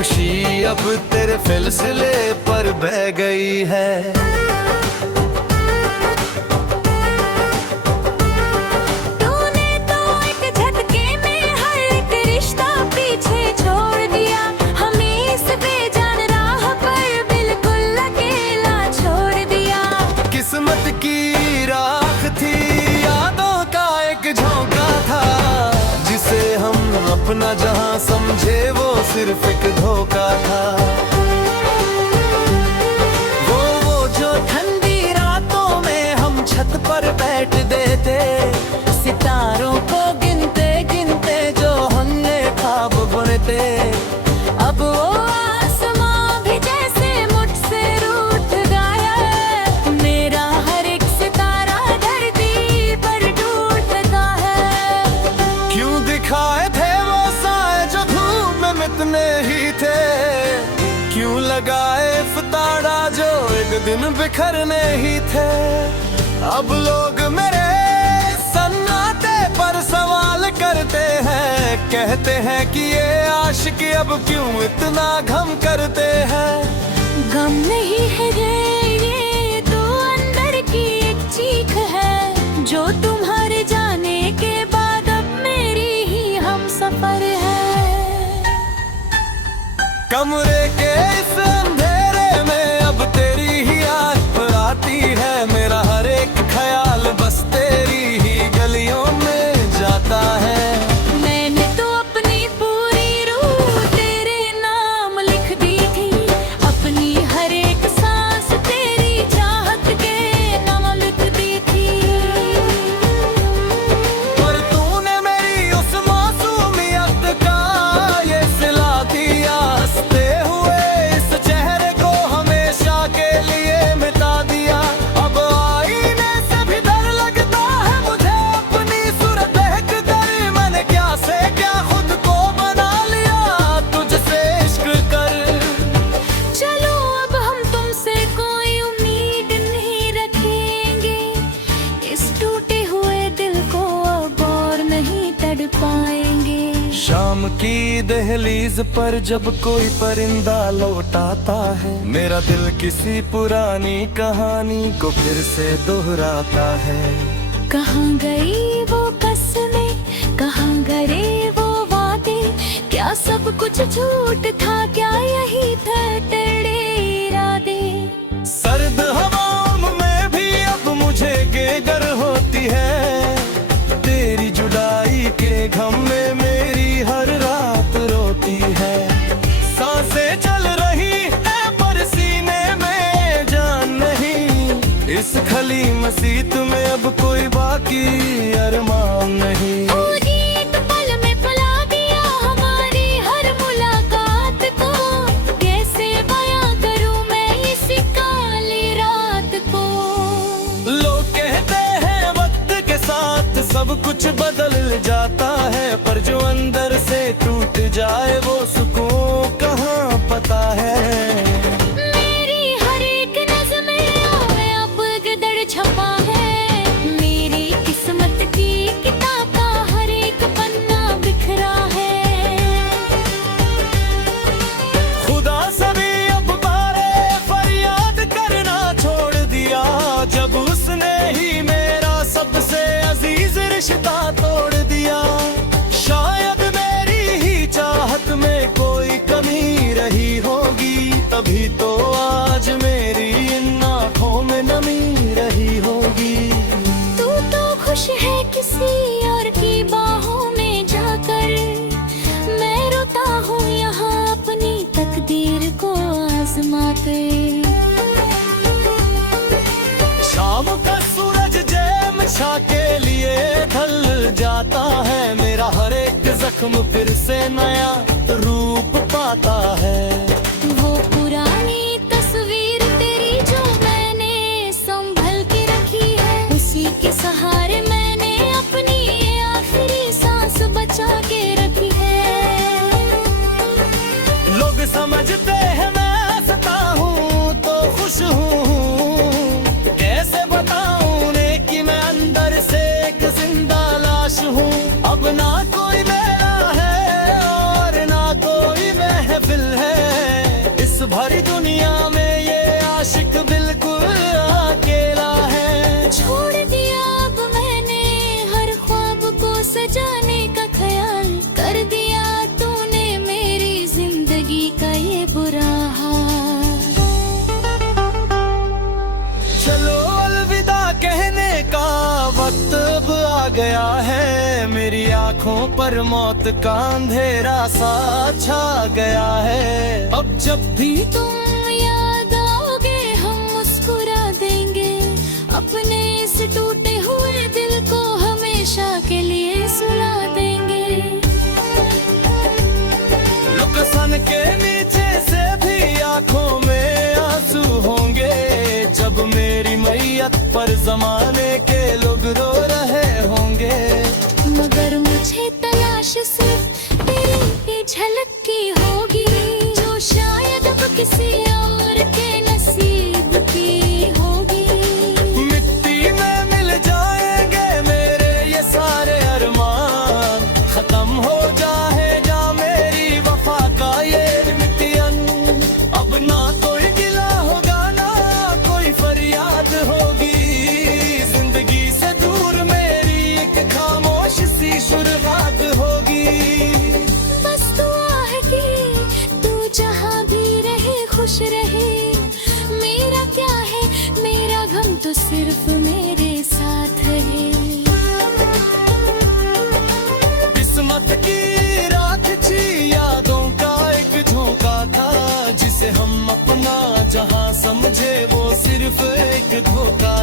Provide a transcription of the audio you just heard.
खुशी अब तेरे फैसले पर बह गई है। तूने तो एक झटके में हर एक रिश्ता पीछे छोड़ दिया, हमें इस बेजान राह पर बिल्कुल अकेला छोड़ दिया। किस्मत की राख थी, यादों का एक झोंका था, जिसे हम अपना जहां समझे वो सिर्फ एक धोखा था। वो जो ठंडी रातों में हम छत पर बैठ देते, सितारों को गिनते गिनते जो हमने ख्वाब बुनते, अब वो आसमां भी जैसे मुझसे रूठ गया है। मेरा हर एक सितारा धरती पर टूटता है। क्यों दिखाए थे वो साए जो धूप में मिटने ही थे, क्यों लगाए फताड़ा जो एक दिन बिखरने ही थे। अब लोग मेरे सन्नाटे पर सवाल करते हैं, कहते हैं कि ये आशिक अब क्यों इतना गम करते हैं। गम नहीं है रे, ये तो अंदर की एक चीख है, जो तुम्हारे जाने के बाद अब मेरी ही हम सफर है। कमरे के इस अंधेरे में अब तेरी ही याद आती है, मेरा हर एक ख्याल बस तेरी ही गलियों में जाता है। मैंने तो अपनी पूरी रूह तेरे नाम लिख दी थी, अपनी हर एक सांस तेरी चाहत के नाम लिख दी थी। पर तूने मेरी उस मासूमियत का ये सिला दिया, हंसते हुए इस चेहरे को हमेशा के लिए मिटा दिया। अब आईने से भी डर लगता है मुझे, अपनी सूरत देख कर मैंने क्या से क्या खुद को बना लिया तुझसे इश्क कर। चलो अब हम तुमसे कोई उम्मीद नहीं रखेंगे, इस टूटे हुए दिल को अब और नहीं तड़पाएंगे। शाम की दहलीज पर जब कोई परिंदा लौट आता है, मेरा दिल किसी पुरानी कहानी को फिर से दोहराता है। कहाँ गई वो कसमें, कहाँ गए वो वादे, क्या सब कुछ झूठ था, क्या यही थे तेरे इरादे। सर्द हवाओं में भी अब मुझे गेगर होती है, तेरी जुदाई के गम में मेरी हर रात रोती है। सांसें चल रही है पर सीने में जान नहीं, इस खली मसीत में अब कोई बाकी अरमान नहीं। ओ एक पल में फैला दिया हमारी हर मुलाकात को, कैसे बयां करूं मैं इस काली रात को। लोग कहते हैं वक्त के साथ सब कुछ बदल जाता है, पर जो अंदर से टूट जाए वो सुकून कहाँ पता है। मेरी हर एक नज़्म में अब गदर छपा है, मेरी किस्मत की किताब का हर एक पन्ना बिखरा है। खुदा से भी अब बारे फरियाद करना छोड़ दिया, जब उसने ही मेरा सबसे अजीज रिश्ता तोड़ दिया। शायद मेरी ही चाहत में कोई कमी रही होगी, तभी तो आज मेरी इन आँखों में नमी रही होगी। तू तो खुश है किसी और की बाहों में जाकर, मैं रोता हूँ यहाँ अपनी तकदीर को आजमा कर। शाम का सूरज जैम छा के लिए ढल जाता है, मेरा हर एक जख्म फिर से नया रूप पाता है। वो पुरानी तस्वीर तेरी जो मैंने संभल के रखी है, उसी के सहारे मैंने अपनी ये आखिरी सांस बचा के रखी है। लोग समझते हैं मैं हंसता हूँ तो खुश हूँ, कैसे बताऊं उन्हें कि मैं अंदर से एक जिंदा लाश हूँ। अब ना कोई मेरा है और ना कोई महफिल है, गया है, मेरी आंखों पर मौत का अंधेरा सा छा गया है। अब जब भी तुम याद आओगे हम मुस्कुरा देंगे, अपने इस टूटे हुए दिल को हमेशा के लिए सुला देंगे। लुकसन के नीचे से भी आंखों में आंसू होंगे, जब मेरी मैयत पर जमाने के लोग रो रहे होंगे। मगर मुझे तलाश सिर्फ तेरी झलक की होगी, जो शायद अब किसी और के नसीब की होगी। मिट्टी में मिल जाएंगे मेरे ये सारे अरमान, खत्म हो जाएगा मेरी वफा का ये इम्तिहान। अब ना कोई गिला होगा ना कोई फरियाद होगी, जिंदगी से दूर मेरी एक खामोश सी शुरुआत होगी। बस दुआ है कि तू जहाँ भी रहे खुश रहे, मेरा क्या है मेरा गम तो सिर्फ मेरे साथ है। किस्मत की रात थी यादों का एक झोंका था, जिसे हम अपना जहां समझे वो सिर्फ एक धोखा